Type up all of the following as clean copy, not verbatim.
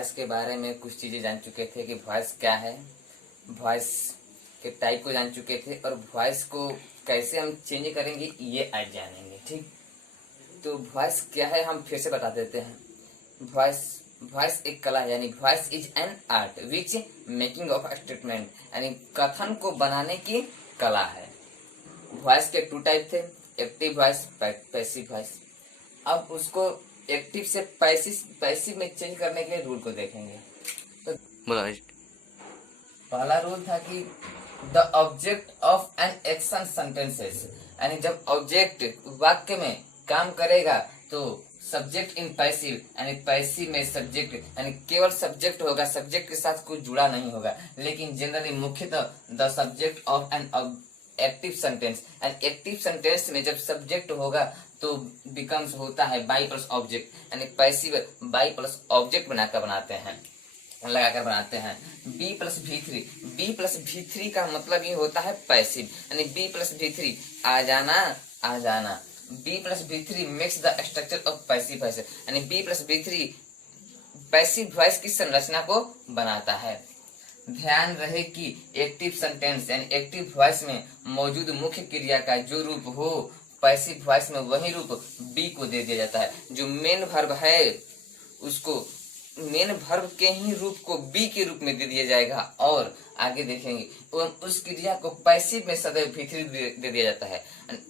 Voice के बारे में कुछ चीज़ें जान चुके थे कि वॉइस क्या है, वॉइस के टाइप को जान चुके थे और वॉइस को कैसे हम चेंज करेंगे ये आज जानेंगे। ठीक, तो वॉइस क्या है हम फिर से बता देते हैं। वॉइस वॉइस एक कला है, यानी voice is an art which making of statement, यानी कथन को बनाने की कला है। वॉइस के 2 टाइप थे, एक्टिव वॉइस, पैसिव वॉइस। अब उसको एक्टिव से पैसिव में चेंज करने के लिए रूल को देखेंगे। तो पहला रूल था कि the object of an action sentences, यानी जब ऑब्जेक्ट वाक्य में काम करेगा तो सब्जेक्ट इन पैसिव, यानी पैसिव में सब्जेक्ट, यानी केवल सब्जेक्ट होगा, सब्जेक्ट के साथ कुछ जुड़ा नहीं होगा। लेकिन जनरली मुख्यतः the subject of an active sentence, and active sentence में जब सब्जेक्ट होगा तो बिकम्स होता है बाई प्लस ऑब्जेक्ट, यानी पैसिव बाई प्लस ऑब्जेक्ट बनाते हैं, लगाकर बनाते हैं। Be plus V three, be plus V three का मतलब ये होता है पैसिव, यानी बी प्लस भी थ्री, आ जाना आ जाना। Be plus be three makes the structure of passive voice, यानी be plus be three passive voice की संरचना को बनाता है। ध्यान रहे कि एक्टिव सेंटेंस यानी एक्टिव वॉइस में मौजूद मुख्य क्रिया का जो रूप हो, पैसिव वॉइस में वही रूप बी को दे दिया जाता है। जो मेन वर्ब है उसको मेन वर्ब के ही रूप को बी के रूप में दे दिया जाएगा, और आगे देखेंगे उस क्रिया को पैसिव में सदैव भी3 दे दिया जाता है।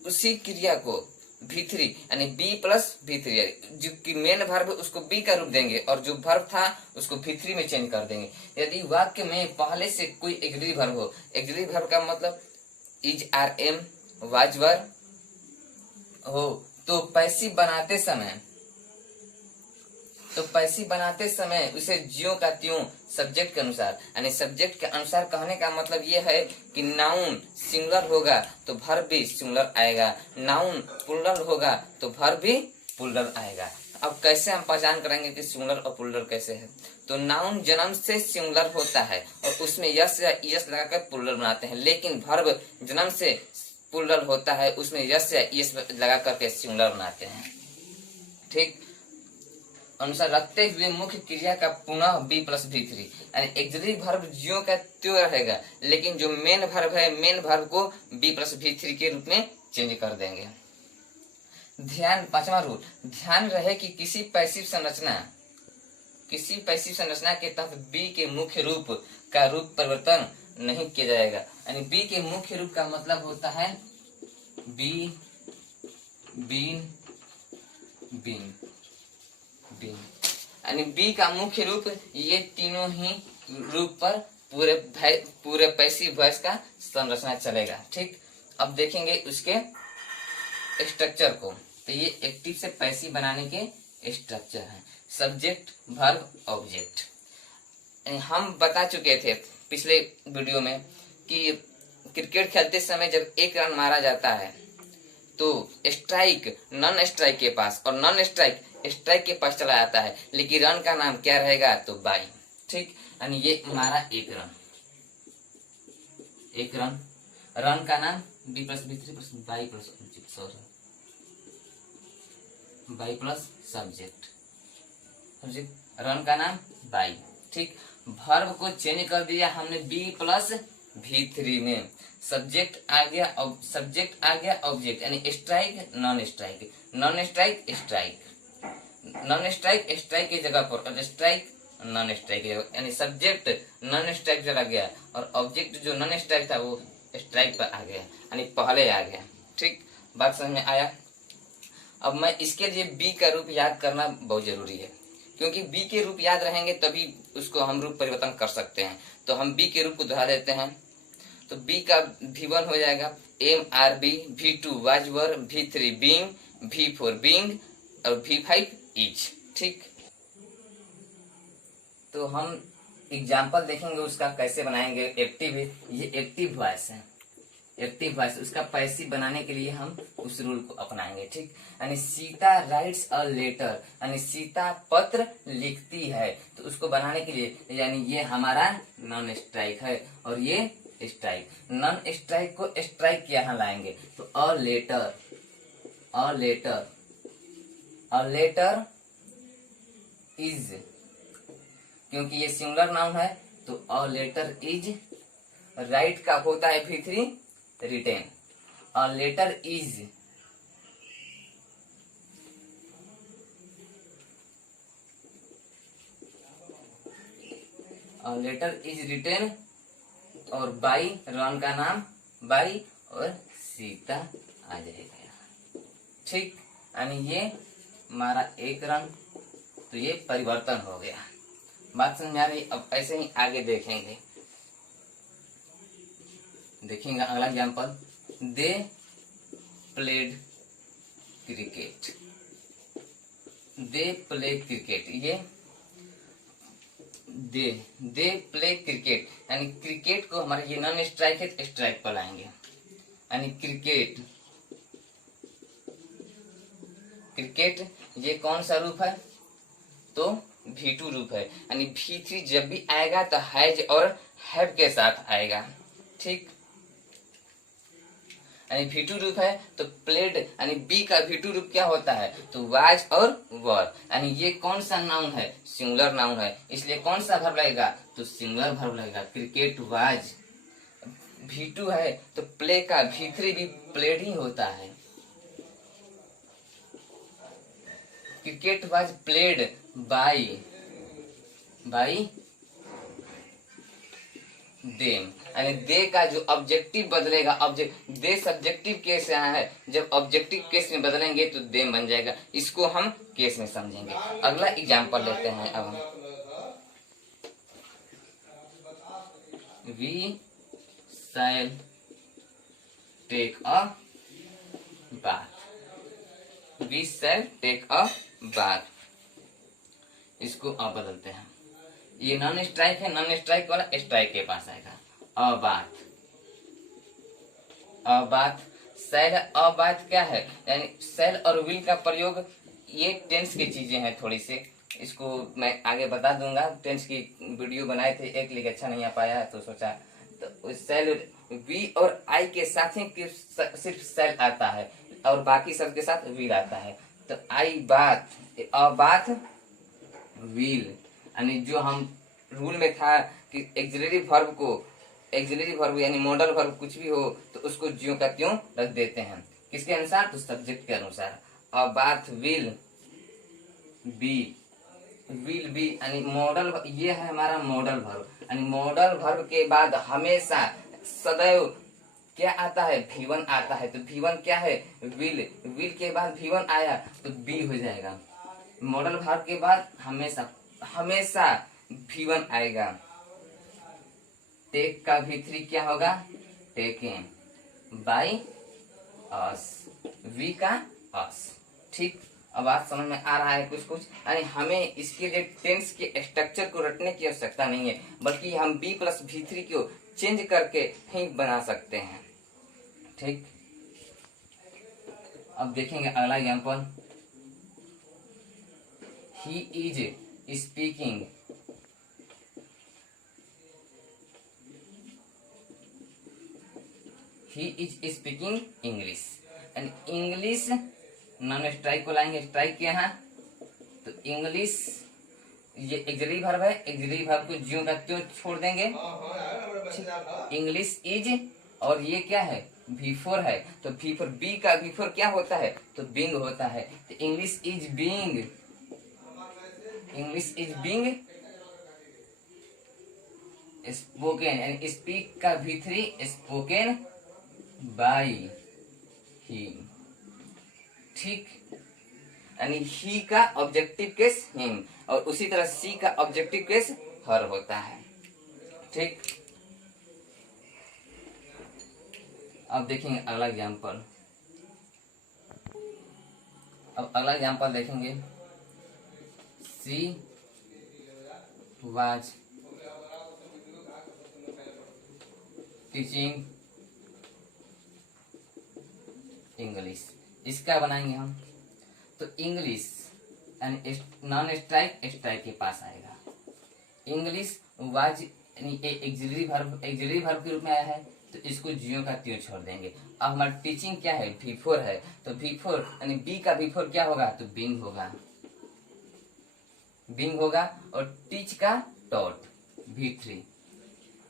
उसी क्रिया को भी3 यानी बी प्लस भी3, जो कि मेन वर्ब उसको बी का रूप देंगे और जो वर्ब था उसको भी3 में चेंज कर देंगे। यदि वाक्य में पहले से कोई एक्सिलरी वर्ब हो, एक्सिलरी वर्ब का मतलब इज, आर, एम, वाज, वर हो, तो पैसिव बनाते समय उसे ज्यों का त्यों सब्जेक्ट के अनुसार, यानी सब्जेक्ट के अनुसार कहने का मतलब ये है कि नाउन सिंगुलर होगा तो वर्ब भी सिंगुलर आएगा, नाउन प्लुरल होगा तो वर्ब भी प्लुरल आएगा। अब कैसे हम पहचान करेंगे कि सिंगुलर और प्लुरल कैसे है? तो नाउन जन्म से सिंगुलर होता है और उसमें यस या यस लगाकर प्लुरल बनाते हैं, लेकिन वर्ब जन्म से प्लुरल होता है, उसमें यस या यस लगा करके सिंगुलर बनाते हैं। ठीक, अनुसार रखते हुए मुख्य क्रिया का पुनः बी प्लस भी थ्री, यानी एक्सिलरी वर्ब ज्यों का त्यों रहेगा, लेकिन जो मेन वर्ब है मेन वर्ब को बी प्लस भी थ्री के रूप में चेंज कर देंगे। ध्यान, 5वां रूल, ध्यान रहे कि किसी पैसिव संरचना के तहत बी के मुख्य रूप का रूप परिवर्तन नहीं किया जाएगा। यानी बी के मुख्य रूप का मतलब होता है बी, बीन, बीन, यानी बी का मुख्य रूप, ये तीनों ही रूप पर पूरे पैसिव वॉइस का संरचना चलेगा। ठीक, अब देखेंगे उसके स्ट्रक्चर को। तो ये एक्टिव से पैसिव बनाने के स्ट्रक्चर है, सब्जेक्ट, वर्ब, ऑब्जेक्ट। हम बता चुके थे पिछले वीडियो में कि क्रिकेट खेलते समय जब 1 रन मारा जाता है तो स्ट्राइक नॉन स्ट्राइक के पास और नॉन स्ट्राइक स्ट्राइक के पास चला जाता है, लेकिन रन का नाम क्या रहेगा? तो बाई। ठीक, यानी ये मारा 1 रन, रन का नाम be plus be three plus by plus by plus subject, run का नाम बाई। ठीक, वर्ब को चेंज कर दिया हमने बी प्लस भी थ्री में, सब्जेक्ट आ गया ऑब्जेक्ट, यानी strike non strike, non strike strike, non strike strike की जगह पर स्ट्राइक नॉन स्ट्राइक की जगह, यानी सब्जेक्ट नॉन स्ट्राइक चला गया और ऑब्जेक्ट जो नॉन स्ट्राइक था वो स्ट्राइक पर आ गया, यानी पहले आ गया। ठीक, बात समझ में आया? अब मैं इसके लिए बी का रूप याद करना बहुत जरूरी है, क्योंकि बी के रूप याद रहेंगे तभी उसको हम रूप परिवर्तन कर सकते हैं। तो हम बी के रूप को दोहरा देते हैं। तो बी का V1 हो जाएगा am are be, V2 was were, V3 being, V4 being और V5 इज। ठीक, तो हम एग्जाम्पल देखेंगे उसका कैसे बनाएंगे। एक्टिव, ये एक्टिव वॉइस है, एक्टिव वॉइस उसका पैसिव बनाने के लिए हम उस रूल को अपनाएंगे। ठीक, यानी सीता राइट्स अ लेटर, यानी सीता पत्र लिखती है, तो उसको बनाने के लिए, यानी ये हमारा नॉन स्ट्राइक है और ये स्ट्राइक, नॉन स्ट्राइक को स्ट्राइक यहाँ लाएंगे तो अ लेटर इज क्योंकि ये सिंगुलर नाउन है तो अ लेटर इज, राइट का होता है V3 written, a letter is letter is written, और बाई रन का नाम बाई और सीता आ जाएगा। ठीक, यानी ये हमारा एक रन, तो ये परिवर्तन हो गया। बात समझ आ रही? अब ऐसे ही आगे देखेंगे। देखेंगे अगला example, they played cricket, they play cricket, ये दे प्ले क्रिकेट, यानी क्रिकेट को हमारे ये नॉन स्ट्राइक है तो स्ट्राइक पर लाएंगे, यानी क्रिकेट, क्रिकेट ये कौन सा रूप है? तो V2 रूप है, यानी V3 जब भी आएगा तो हैज और हैव के साथ आएगा। ठीक, यानी V2 रूप है तो प्लेड, यानी बी का V2 रूप क्या होता है? तो वाज और वर, यानी ये कौन सा नाउन है? सिंगुलर नाउन है, इसलिए कौन सा वर्ब लगेगा? तो सिंगुलर वर्ब लगेगा। क्रिकेट वाज V2 है तो प्ले का V3 भी प्लेड ही होता है। Cricket was played by them, यानी दे का जो ऑब्जेक्टिव बदलेगा, ऑब्जेक्ट दे सब्जेक्टिव केस यहाँ है, जब ऑब्जेक्टिव केस में बदलेंगे तो देम बन जाएगा। इसको हम केस में समझेंगे। अगला एग्जांपल लेते हैं अब हम, we shall take a bath, we shall take a bath, इसको अब बदलते हैं। ये नॉन स्ट्राइक है, नॉन स्ट्राइक वाला स्ट्राइक के पास आएगा। अबात, अबात शैल, अबात क्या है? यानी शैल और विल का प्रयोग, ये टेंस की चीजें हैं थोड़ी सी, इसको मैं आगे बता दूंगा। टेंस की वीडियो बनाए थे एक, लेकिन अच्छा नहीं आ पाया तो सोचा तो शैल वी और आई के साथ ही सिर्फ शैल आता है और बाकी सब के साथ विल आता है। तो आई बात, अबात विल, यानी जो हम रूल में था कि एक्सिलरी वर्ब को, एक्सिलरी वर्ब यानी मॉडल वर्ब कुछ भी हो तो उसको ज्यों का त्यों रख देते हैं। किसके अनुसार? तो सब्जेक्ट के अनुसार। अ बात विल बी, विल बी यानी मॉडल, ये है हमारा मॉडल वर्ब, यानी मॉडल वर्ब के बाद हमेशा सदैव क्या आता है? V1 आता है। तो V1 क्या है? विल, विल के बाद V1 आया तो बी हो जाएगा। मॉडल वर्ब के बाद हमेशा हमेशा V1 आएगा। टेक का V3 क्या होगा? टेकन बाय अस, वी का अस। ठीक, अब बात समझ में आ रहा है कुछ कुछ, यानी हमें इसके लिए टेंस के स्ट्रक्चर को रटने की आवश्यकता नहीं है, बल्कि हम B प्लस V3 को चेंज करके ही बना सकते हैं। ठीक, अब देखेंगे अगला example, he is speaking, he is speaking English, and English non strike को लाएंगे स्ट्राइक के यहाँ। तो इंग्लिश ये एक्सिलरी वर्ब है, एक्सिलरी वर्ब को ज्यों का त्यों छोड़ देंगे। इंग्लिश इज, और ये क्या है? V4 है, तो V4 बी का V4 क्या होता है? तो बिंग होता है। तो English is being, English is being spoken, यानी स्पीक का V3 स्पोकन बाय हिम। ठीक, यानी ही का ऑब्जेक्टिव केस हिम, और उसी तरह सी का ऑब्जेक्टिव केस हर होता है। ठीक, अब देखेंगे अगला एग्जाम्पल। अब अगला एग्जाम्पल देखेंगे, सी वाज टीचिंग इंग्लिश, इसका बनाएंगे हम। तो इंग्लिश यानी नॉन स्ट्राइक स्ट्राइक के पास आएगा। इंग्लिश वाज यानी एक्सिलरी वर्ब, एक्सिलरी वर्ब के रूप में आया है तो इसको जियो का त्यों छोड़ देंगे। अब हमारा टीचिंग क्या है? V4 है, तो V4 यानी बी का V4 क्या होगा? तो बिंग होगा, बिंग होगा। और टीच का डॉट V3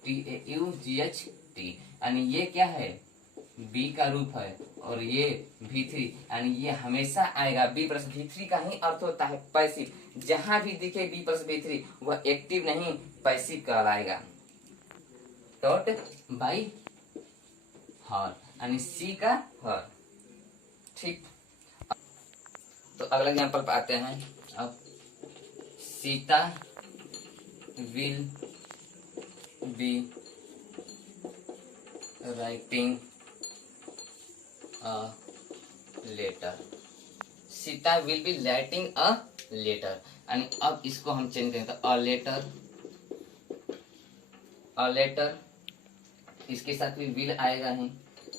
TAUGHT, यानी ये क्या है, B का रूप है और ये V3, यानी ये हमेशा आएगा। B प्लस V3 का ही अर्थ होता है पैसिव। जहां भी दिखे B प्लस V3 वह एक्टिव नहीं पैसिव कहलाएगा। डॉट बाई हर, यानी C का हर। ठीक, तो अगला एग्जाम्पल पे आते हैं। अब Sita will be writing a letter. Sita will be writing a letter, यानी अब इसको हम चेंज करें तो अ लेटर, इसके साथ भी विल आएगा ही।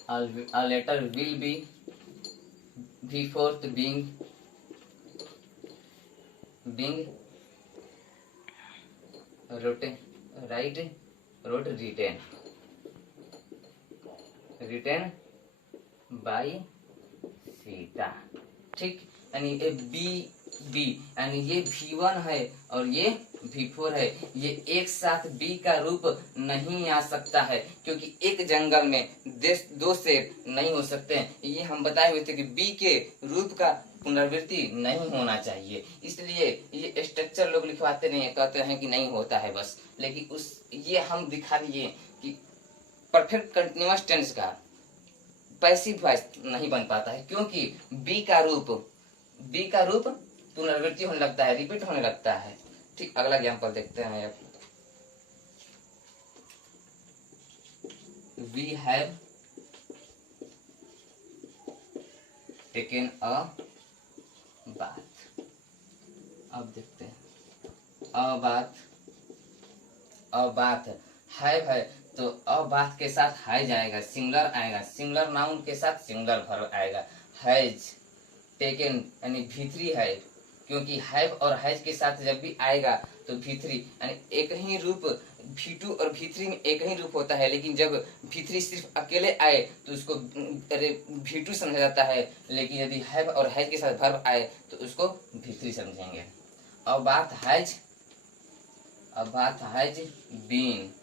A letter will be before being written by Sita. ठीक, यानी ये बी यानी ये V1 है और ये V4 है, ये एक साथ B का रूप नहीं आ सकता है क्योंकि एक जंगल में दो शेर नहीं हो सकते हैं। ये हम बताए हुए थे कि B के रूप का पुनरावृत्ति नहीं होना चाहिए, इसलिए ये स्ट्रक्चर लोग लिखवाते नहीं है, कहते हैं कि नहीं होता है बस। लेकिन ये हम दिखा दिए कि परफेक्ट कंटिन्यूअस टेंस का पैसिव वॉइस नहीं बन पाता है क्योंकि B का रूप पुनरावृत्ति होने लगता है, रिपीट होने लगता है। ठीक, अगला एग्जांपल देखते हैं। अब we have taken a bath. अब देखते हैं अ बाथ हैव है तो अ बाथ के साथ है जाएगा, सिंगुलर आएगा, सिंगुलर नाउन के साथ सिंगुलर वर्ब आएगा। हैज टेकन यानी V3 है, क्योंकि हैव और हैज के साथ जब भी आएगा तो V3 यानी एक ही रूप, V2 और V3 में एक ही रूप होता है, लेकिन जब V3 सिर्फ अकेले आए तो उसको V2 समझा जाता है, लेकिन यदि हैव और हैज के साथ वर्ब आए तो उसको V3 समझेंगे। अब bath has been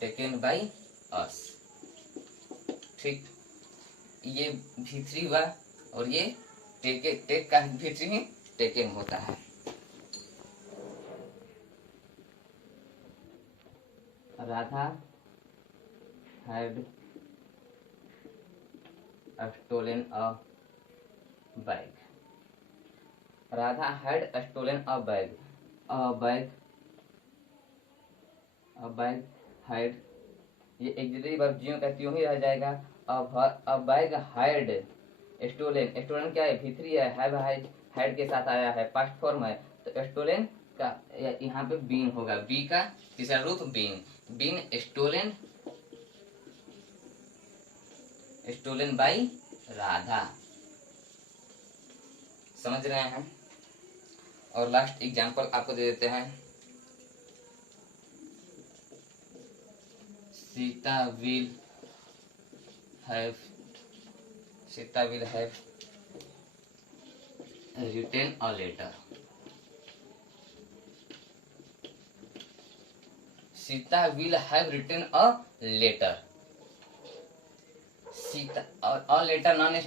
taken by us. ठीक, ये V3 हुआ और ये टेक का V3 ही टेकन होता है। Radha had stolen a bag. Radha had stolen a bag. Bag had, ये एक्सिलरी वर्ब ज्यों का त्यों ही रह जाएगा। अ बैग हैड स्टोलन क्या है, V3 है, हैड के साथ आया है, पास्ट फॉर्म है, तो स्टोलन का यहाँ पे बीन होगा, बी का तीसरा रूप बीन स्टोलन बाई राधा। समझ रहे हैं। और लास्ट एग्जांपल आपको दे देते हैं। Sita will have written a letter. Sita will have written a letter. Sita a letter non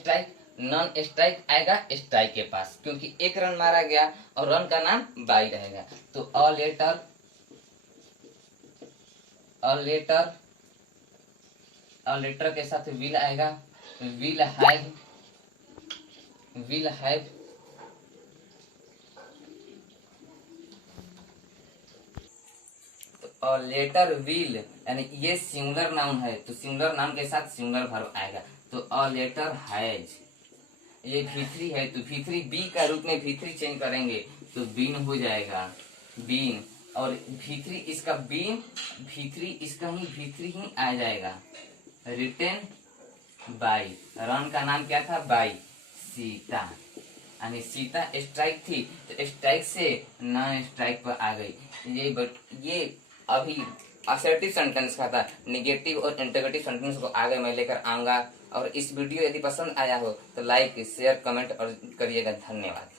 strike आएगा स्ट्राइक के पास, क्योंकि एक रन मारा गया और रन का नाम बाई रहेगा। तो अ लेटर के साथ विल आएगा, विल हैव तो लेटर विल यानी ये सिंगुलर नाउन है, तो सिंगुलर नाउन के साथ सिंगुलर वर्ब आएगा। तो अ लेटर हैज, ये V3 है तो V3 B का रूप में V3 चेंज करेंगे तो बीन हो जाएगा, बीन। और V3 इसका V3 ही आ जाएगा। रिटेन बाई, रन का नाम क्या था, बाई सीता, यानी सीता स्ट्राइक थी तो स्ट्राइक से नॉन स्ट्राइक पर आ गई। ये अभी असर्टिव सेंटेंस का था, निगेटिव और इंटरोगेटिव सेंटेंस को आगे मैं लेकर आऊंगा। और इस वीडियो यदि पसंद आया हो तो लाइक शेयर कमेंट और करिएगा। धन्यवाद।